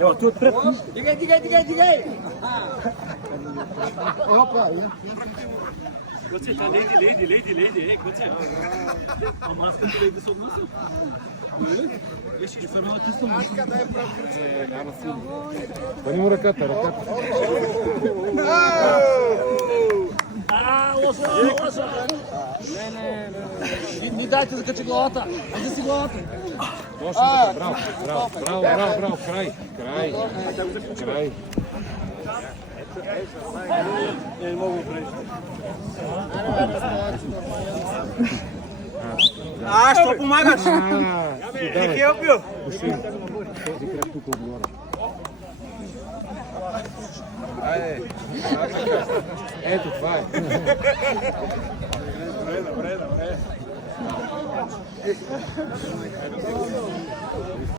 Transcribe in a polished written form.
Evo, tu otpred. Digaj! Opa, Goce, ta lady, goce. A maska tu lady se odnosi? Ještě fermala tisto. Maska da je Pa njemu rakata. Лошо. Не. Ми дайте да качи главата. Айде си главата. Браво, край. Не мога прежде. Що помагаш? Не help you. Ето, това е. Добре.